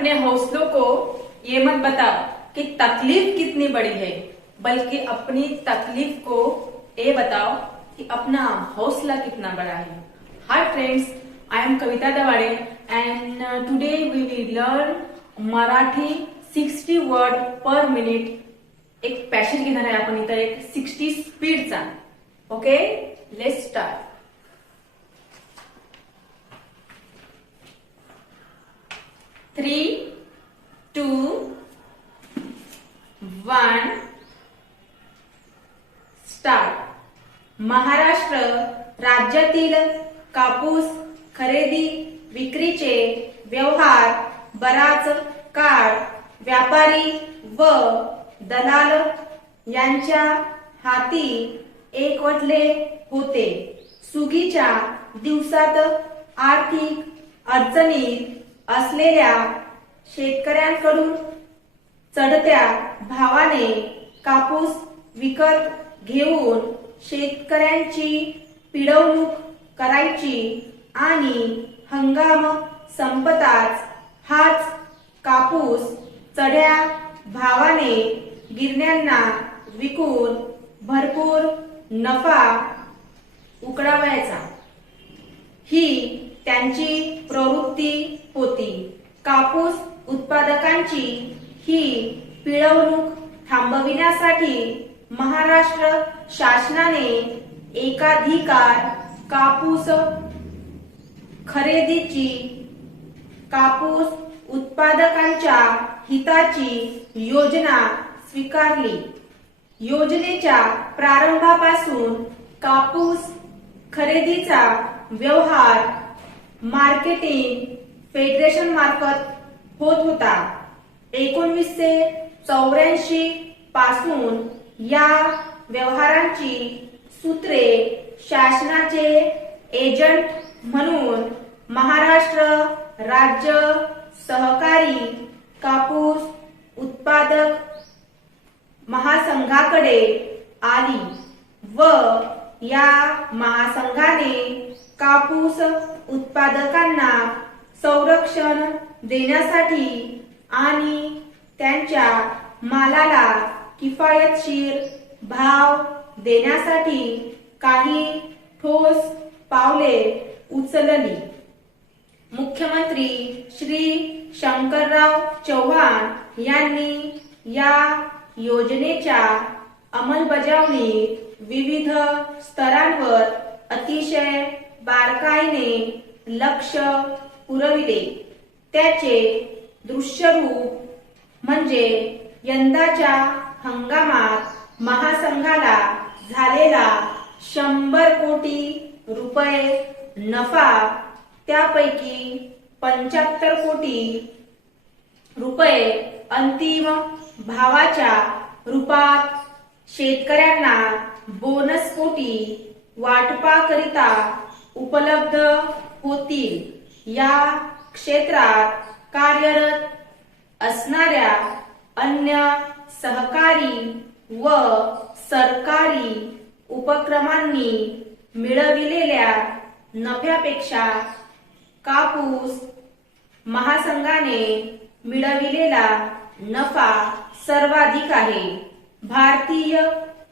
अपने हौसलों को ये मत बताओ कि तकलीफ कितनी बड़ी है बल्कि अपनी तकलीफ को ये बताओ कि अपना हौसला कितना बड़ा है। Hi friends I am Kavita Dawade and today we will learn Marathi sixty word per minute एक पॅसेज घेणार आहे आपण इथं एक sixty स्पीडचा okay let start three two one start. Maharashtra राज्यातील कापूस खरेदी विक्रीचे व्यवहार बराच काळ व्यापारी व दलाल यांच्या हाती एकवटले होते. सुगीच्या दिवसात आर्थिक अडचणीत असलेल्या शेतकऱ्यांकडून चढत्या भावाने कापूस विकत घेऊन शेतकऱ्यांची पिळवणूक करायची आणि हंगाम संपताच हाच कापूस चढ्या भावाने गिरण्यांना विकून भरपूर नफा उकडावायचा ही त्यांची प्रवृत्ती कापूस उत्पादकांची ही पिळवणूक थांबविण्यासाठी महाराष्ट्र शासनाने एकाधिकार कापूस खरेदीची कापूस उत्पादकांच्या हिताची योजना स्वीकारली. योजनेच्या प्रारंभापासून कापूस खरेदीचा व्यवहार मार्केटिंग फेडरेशन मार्फत होत होता. एकोणवीसशे चौऱ्याऐंशी पासून या व्यवहारांची सूत्रे शासनाचे एजंट म्हणून महाराष्ट्र राज्य सहकारी कापूस उत्पादक महासंघाकडे आली व या महासंघाने कापूस उत्पादकांना संरक्षण देण्यासाठी आणि त्यांच्या मालाला किफायतशीर भाव देण्यासाठी काही ठोस पावले उचलली. मुख्यमंत्री श्री शंकरराव चव्हाण यांनी या योजनेच्या अंमलबजावणीत विविध स्तरांवर अतिशय बारकाईने लक्ष पुरविले. त्याचे दृश्यरूप म्हणजे यंदाच्या हंगामात महासंघाला झालेला शंभर कोटी रुपये नफा त्यापैकी पंच्याहत्तर कोटी रुपये अंतिम भावाच्या रूपात शेतकऱ्यांना बोनस कोटी वाटपाकरिता उपलब्ध होतील. या क्षेत्रात कार्यरत असणाऱ्या अन्य सहकारी व सरकारी उपक्रमांनी मिळविलेल्या नफ्यापेक्षा कापूस महासंघाने मिळविलेला नफा सर्वाधिक आहे. भारतीय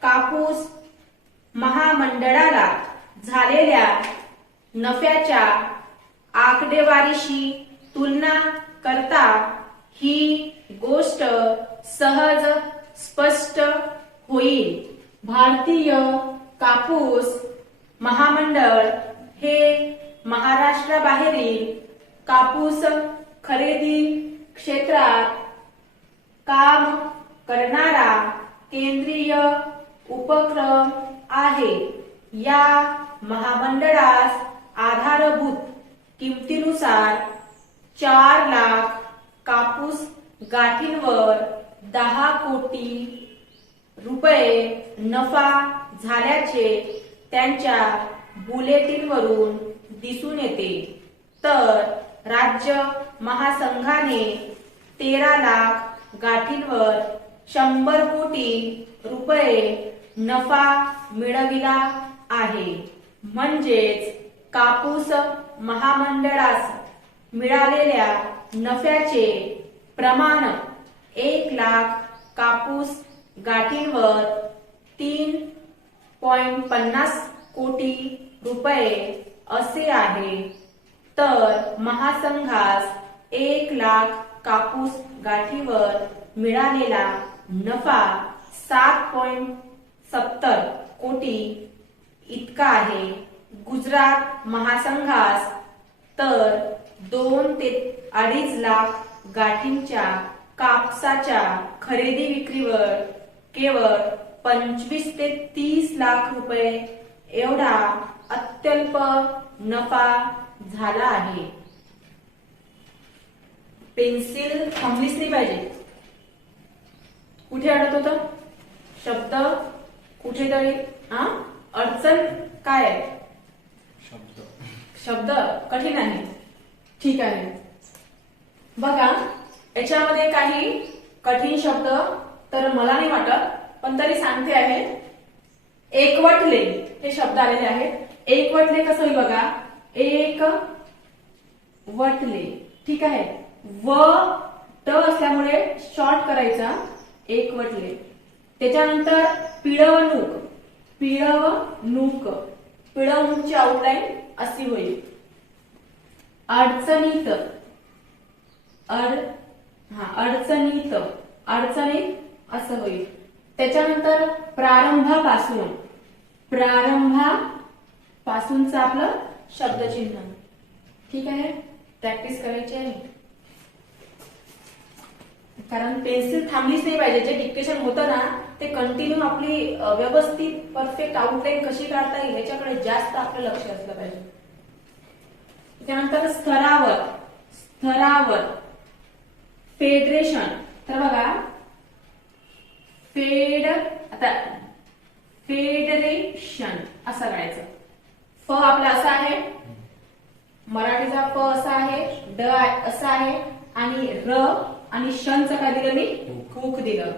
कापूस महामंडळाला झालेल्या नफ्याच्या आकडेवारीशी तुलना करता ही गोष्ट सहज स्पष्ट होईल. भारतीय कापूस महामंडळ हे महाराष्ट्राबाहेरील कापूस खरेदी क्षेत्रात काम करणारा केंद्रीय उपक्रम आहे. या महामंडळास आधारभूत किमतीनुसार चार लाख कापूस गाठींवर दहा कोटी रुपये नफा झाल्याचे त्यांच्या बुलेटिनवरून दिसून येते. तर राज्य महासंघाने तेरा लाख गाठींवर शंभर कोटी रुपये नफा मिळविला आहे. म्हणजेच कापूस महामंडळास मिळालेल्या नफ्याचे प्रमाण एक लाख कापूस गाठींवर तीन पॉइंट पन्नास कोटी रुपये असे आहे. तर महासंघास एक लाख कापूस गाठीवर मिळालेला नफा सात पॉइंट सत्तर कोटी इतका आहे. गुजरात महासंघास तर दोन ते अडीच लाख गाठींच्या कापसाच्या खरेदी विक्रीवर केवळ पंचवीस ते तीस लाख रुपये एवढा अत्यल्प नफा झाला आहे. पेन्सिल थांबलीच नाही पाहिजे. कुठे अडत होत? शब्द कुठेतरी हा? अडचण काय आहे? शब्द कठीण आहे ठीक आहे. बघा याच्यामध्ये काही कठीण शब्द तर मला नाही वाटत पण तरी सांगते आहे. एकवटले हे शब्द आलेले आहेत. एकवटले कसं होईल बघा? एक वटले ठीक आहे. व ट असल्यामुळे शॉर्ट करायचा. एकवटले. त्याच्यानंतर पिळवणूक. पिळवणूक. पिळवणूकची आउटलाईन अशी होईल. अडचणीत अड हा अडचणीत अडचणीत असं होईल. त्याच्यानंतर प्रारंभापासून प्रारंभापासूनच आपलं शब्दचिन्ह. ठीक आहे? प्रॅक्टिस करायची आहे. कारण पेन्सिल थांबलीच नाही पाहिजे. जे डिक्टेशन होतं ना ते कंटिन्यू आपली व्यवस्थित परफेक्ट आउटलाईन कशी काढता येईल याच्याकडे जास्त आपलं लक्ष असलं पाहिजे. त्यानंतर स्तरावर स्तरावर फेडरेशन तर बघा फेड आता फेडरेशन असं करायचं. फ आपला असा आहे. मराठीचा फ असा आहे ड असा आहे. आणि र आणि शनचं काय दिलं मी? कुक दिलं.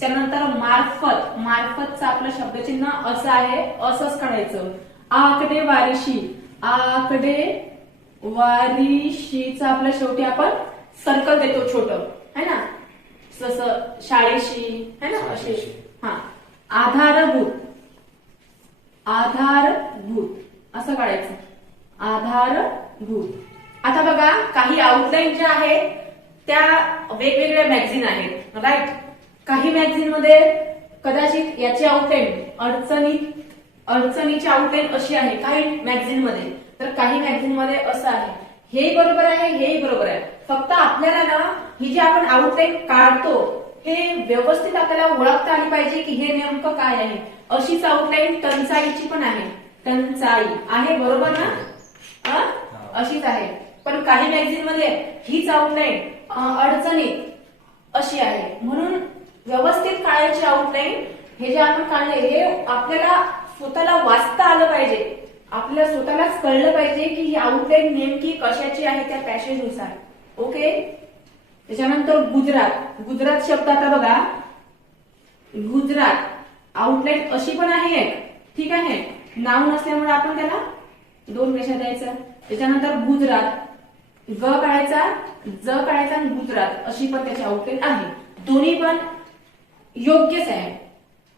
त्यानंतर मार्फत मार्फतचं आपलं शब्दचिन्ह असं आहे असंच काढायचं. आकडे वारीशी आकडे वारीशीचं आपलं शेवटी आपण सर्कल देतो छोट. है ना? जसं शाळेशी है ना? असे. हा. आधारभूत. आधारभूत. असं काढायचं. आधारभूत. आता बघा काही आउटलाईन ज्या आहेत त्या वेगवेगळ्या मॅगझिन आहेत. राईट काही मॅगझिनमध्ये कदाचित याची आउटलाईन अडचणीत अडचणीची आउटलाईन अशी आहे काही मॅगझिनमध्ये. तर काही मॅगझिनमध्ये असं आहे हे बरोबर आहे हेही बरोबर आहे. फक्त आपल्याला ना ही जी आपण आउटलाईन काढतो हे व्यवस्थित आपल्याला ओळखता आली पाहिजे की हे नेमकं काय आहे. अशीच आउटलाईन टंचाईची पण आहे. टंचाई आहे बरोबर ना? अशीच आहे. पण काही मॅगझिनमध्ये हीच आउटलाईन अडचणीत अशी आहे. म्हणून व्यवस्थित काढायची आउटलाईन हे जे आपण काढले हे आपल्याला स्वतःला वाचता आलं पाहिजे. आपल्याला स्वतःलाच कळलं पाहिजे की ही आउटलाईन नेमकी कशाची आहे त्या पॅसेजनुसार ओके त्याच्यानंतर गुजरात. गुजरात शब्द आता बघा. गुजरात. आउटलाईन अशी पण आहे एक. ठीक आहे? नाव नसल्यामुळे आपण त्याला दोन रेषा द्यायचा. त्याच्यानंतर गुजरात. ग काढायचा ज काढायचा आणि गुजरात. अशी पण त्याची आउटलाईन आहे. दोन्ही पण योग्यच आहे.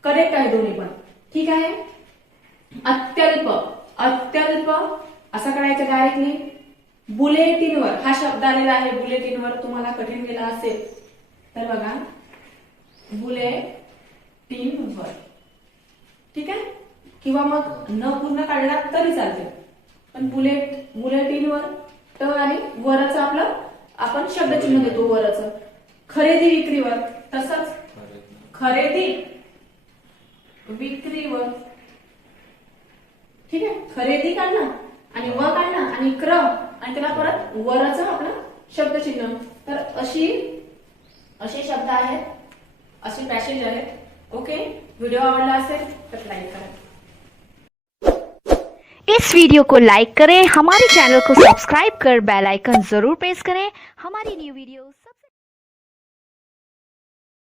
करेक्ट आहे दोन्ही पण. ठीक आहे? अत्यल्प अत्यल्प असं करायचं डायरेक्टली बुलेटिनवर हा शब्द आलेला आहे बुलेटिनवर तुम्हाला कठीण गेला असेल. तर बघा बुलेटिनवर. ठीक आहे? किंवा मग न पूर्ण काढला तरी चालते पण बुलेट बुलेटिनवर ट आणि वरच आपलं आपण शब्दचिन्ह देतो वरच. खरेदी विक्रीवर तसंच खरेदी विक्री व ठीक आहे? खरेदी काढणं आणि व काढणं आणि क्र आणि त्याला परत वरच आपलं शब्दचिन्ह. तर अशी असे शब्द आहेत असे पॅसेज आहेत. ओके व्हिडिओ आवडला असेल तर लाईक करा. इस वीडियो को लाइक करें हमारे चैनल को सब्सक्राइब कर बेल आइकन जरूर प्रेस करें. हमारी न्यू वीडियोस